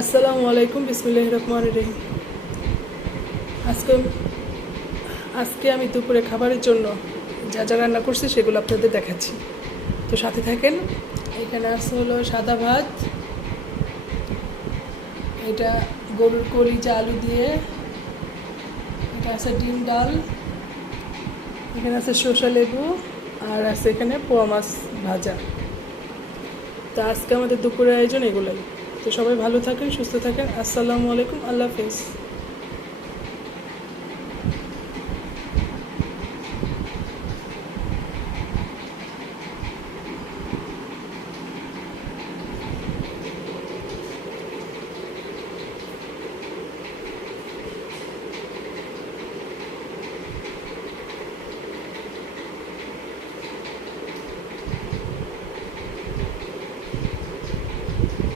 আসসালামু আলাইকুম, বিসমিল্লাহির রহমানির রহিম। আজকে আজকে আমি দুপুরে খাবারের জন্য যা যা রান্না করছি সেগুলো আপনাদের দেখাচ্ছি, তো সাথে থাকেন। এখানে আছে হলো সাদা ভাত, এটা গরুর কলিজা আলু দিয়ে, এটা আছে ডিম ডাল, এখানে আছে শসা লেবু, আর আছে এখানে পোয়া মাছ ভাজা। তো আজকে আমাদের দুপুরের আয়োজন এগুলোই। তো সবাই ভালো থাকেন, সুস্থ থাকেন। আসসালামু আলাইকুম, আল্লাহ হাফেজ।